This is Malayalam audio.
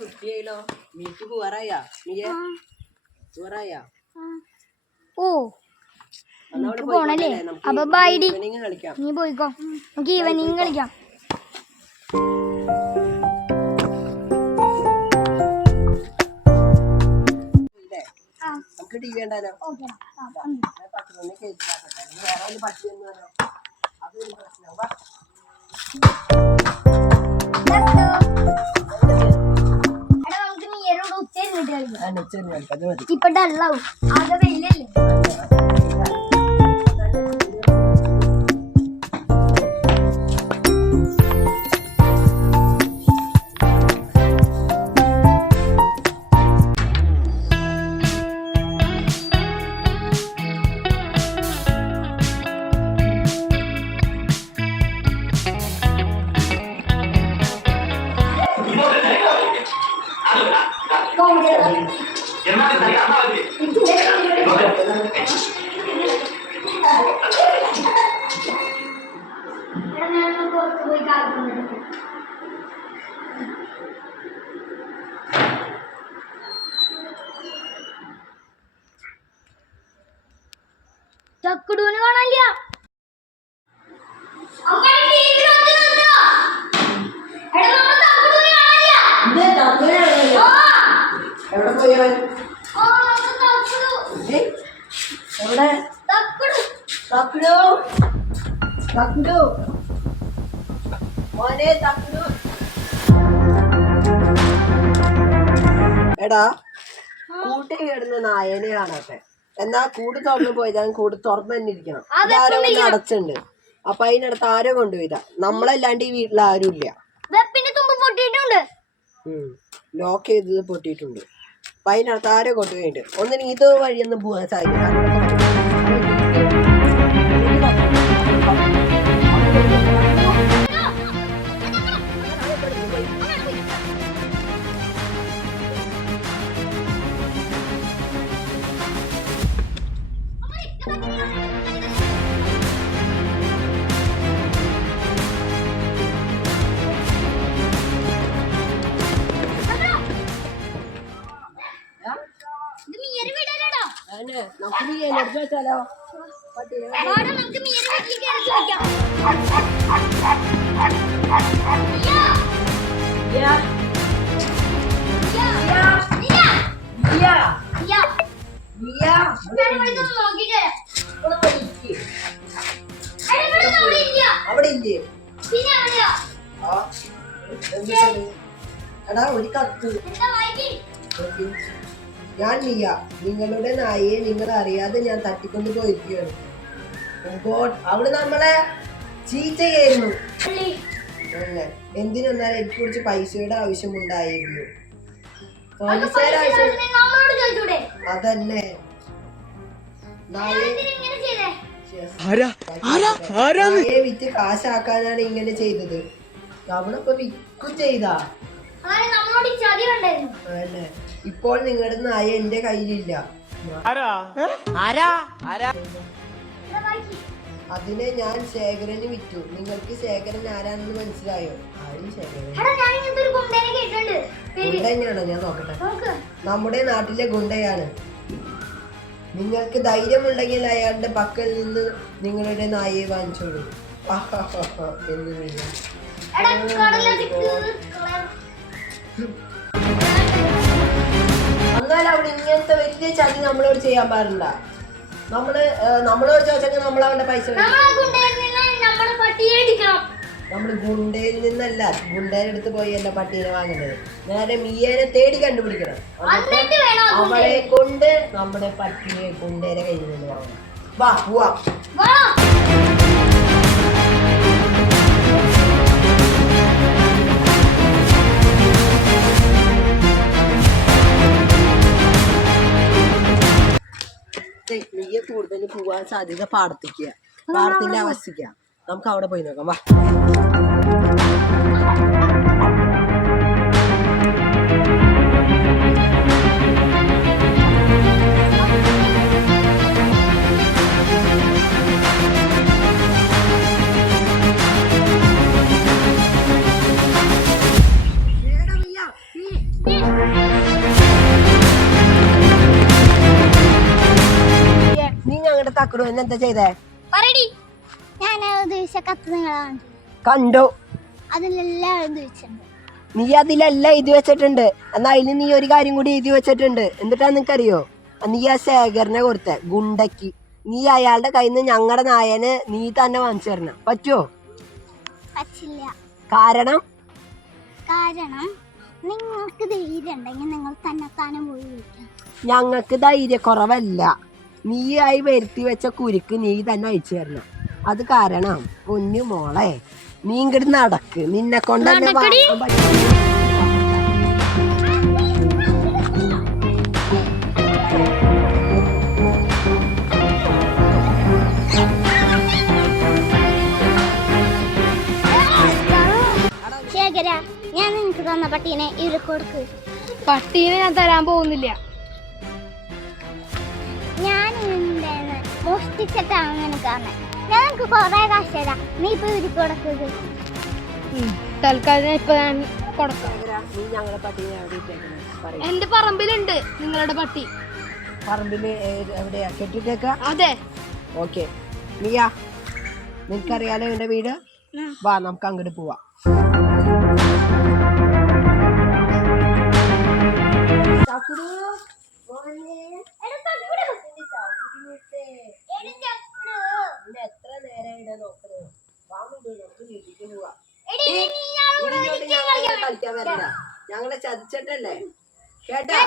കിട്ടിയാലോ മീക്ക് പോവാറായ മീയെ പോവാറായ ഓ. അന്നവിടെ പോണല്ലേ? നമുക്ക് അപ്പൊ കളിക്കാം. നീ പോയിക്കോ. നമുക്ക് ഈവനിങ് കളിക്കാം? നമുക്ക് ടി വി ഉണ്ടാലോ പത്ത് മണിക്ക് എഴുതിയാക്കട്ടെ. ഇനി പട്ടി എന്ന് പറഞ്ഞോ. അതൊരു പ്രശ്നം. ഇപ്പൊ ഡള്ളാവും ആകെ വെയിലല്ലേ? പോയി കാക്കുന്നത് ചക്കുടൂന് കാണാനില്ല. തക്കുടു തക്കുടു മോനെ തക്കുടു എടാ കൂട്ടി കിടന്ന് നായനെ കാണാത്തെ എന്നാ കൂട് തുറന്നു പോയതാ കൂട് തുറന്നു തന്നെ ഇരിക്കണം. ആരോ ഒന്ന് അടച്ചുണ്ട് അപ്പൊ അതിനടുത്ത് ആരോ കൊണ്ടുപോയതാ? നമ്മളല്ലാണ്ട് ഈ വീട്ടിൽ ആരും ഇല്ല ലോക്ക് ചെയ്തത് പൊട്ടിയിട്ടുണ്ട്. അപ്പൊ അതിനടുത്ത് ആരോ കൊണ്ടുപോയിട്ടുണ്ട്? ഒന്നിനും ഇത് വഴിയൊന്നും പോകാൻ സാധിക്കില്ല നമുക്ക് നീ എടുത്ത് വെച്ചാലോ? നമുക്ക് മീര വീട്ടിൽ കയറി ചോദിക്കാം എടാ? ഒരു കത്ത്? ഞാൻ മിയ. നിങ്ങളുടെ നായയെ നിങ്ങൾ അറിയാതെ ഞാൻ തട്ടിക്കൊണ്ട് പോയിരിക്കുകയാണ് Oh അവൾ നമ്മളെ. അങ്ങനെ. എന്തിനെന്നാൽ എനിക്ക് കുറച്ച് പൈസയുടെ ആവശ്യമുണ്ടായിരുന്നു. ആവശ്യം? അതന്നെ. വിറ്റ് കാശാക്കാനാണ് ഇങ്ങനെ ചെയ്തത്. അവളിപ്പോ വിൽക്കും ചെയ്താ. ഇപ്പോൾ നിങ്ങളുടെ നായ എന്റെ കയ്യിലില്ല. ആരാ? ആരാ? വായിക്ക്? അതിനെ ഞാൻ ശേഖരന് വിറ്റു. നിങ്ങൾക്ക് ശേഖരൻ ആരാണെന്ന് മനസ്സിലായോ? ആരും ശേഖരൻ എടാ, ഞാൻ നോക്കട്ടെ. നോക്ക്. നമ്മുടെ നാട്ടിലെ ഗുണ്ടയാണ്. നിങ്ങൾക്ക് ധൈര്യമുണ്ടെങ്കിൽ അയാളുടെ പക്കൽ നിന്ന് നിങ്ങളുടെ നായയെ വാങ്ങിച്ചോളൂ. എന്ന് വിളിക്കും. എന്നാൽ അവിടെ ഇങ്ങനത്തെ വലിയ ചതി നമ്മളോട് ചെയ്യാൻ പാടില്ല. നമ്മൾ നമ്മളോട് ചോദിച്ചെങ്കിൽ നമ്മൾ അവന്റെ പൈസ നമ്മൾ ഗുണ്ടയിൽ നിന്നല്ല ഗുണ്ടയുടെ അടുത്ത് പോയി അല്ല പട്ടീനെ വാങ്ങുന്നത്. നേരെ മിയേനെ തേടി കണ്ടുപിടിക്കണം. അവളെ കൊണ്ട് നമ്മുടെ പട്ടിയെ ഗുണ്ടേനെ കയ്യിൽ നിന്ന് വാങ്ങണം. വാ പോവാ. സാധ്യത പാടത്തേക്ക് പാടത്തിന്റെ അവസ്ഥയ്ക്ക നമുക്ക് അവിടെ പോയി നോക്കാം. വാ. ഞങ്ങളുടെ എന്നെന്താ ചെയ്തേ? പറയടി. ഞാൻ ഉദ്ദേശിച്ച കത്ത് നിങ്ങളാണ് കണ്ടു? അതിലെല്ലാം വെച്ചിട്ടുണ്ട് നീ അതിലെല്ലാം എഴുതി വെച്ചിട്ടുണ്ട്. എന്നാ അതിൽ നീ ഒരു കാര്യം കൂടി എഴുതി വെച്ചിട്ടുണ്ട്. എന്നിട്ടാ നിനക്കറിയോ? നീ ആ ശേഖരനെ കൊടുത്ത ഗുണ്ടക്ക് നീ അയാളുടെ കയ്യിൽ നിന്ന് ഞങ്ങളുടെ നായനെ നീ തന്നെ വാങ്ങിച്ചു തരണം. പറ്റുമോ പറ്റില്ല. കാരണം? കാരണം നിങ്ങൾക്ക് ധൈര്യം ഉണ്ടെങ്കിൽ നിങ്ങൾ തന്നെ താനെ പോയി ഞങ്ങൾക്ക് ധൈര്യക്കുറവല്ല. നീ ആയി വരുത്തി വെച്ച കുരുക്ക് നീ തന്നെ അയച്ചു തരണം. അത് കാരണം ഒന്നു മോളെ നീ ഇങ്ങോട്ട് നടക്ക്. നിന്നെ കൊണ്ട്. ശേഖര ഞാൻ നിനക്ക് തന്ന പട്ടീനെ ഇവർ കൊടുക്ക്. പട്ടീനെ ഞാൻ തരാൻ പോകുന്നില്ല. മോഷ്ടിച്ചിട്ടാണ് നിനക്ക് തന്നെ ഞാൻ നിനക്ക് കൊറേ കാശ് തരാം. നീ ഇപ്പൊ ഇവർ കൊടുക്കുക തൽക്കാലം ഇപ്പൊ ഞാൻ കൊടുക്കാം. നീ ഇട്ടേക്കണേ പറയും. എന്റെ പറമ്പിലുണ്ട് നിങ്ങളുടെ പട്ടി. പറമ്പിൽ ഏത് എവിടെയാ? കെട്ടിട്ടേക്ക? അതെ. ഓക്കെ. നീയാ നിനക്കറിയാലോ എന്റെ വീട്? വാ നമുക്ക് അങ്ങോട്ട് പോവാം. എത്ര ഇങ്ങനെ വരണ്ട ഞങ്ങളെ ചതിച്ചിട്ടല്ലേ? കേട്ടോ?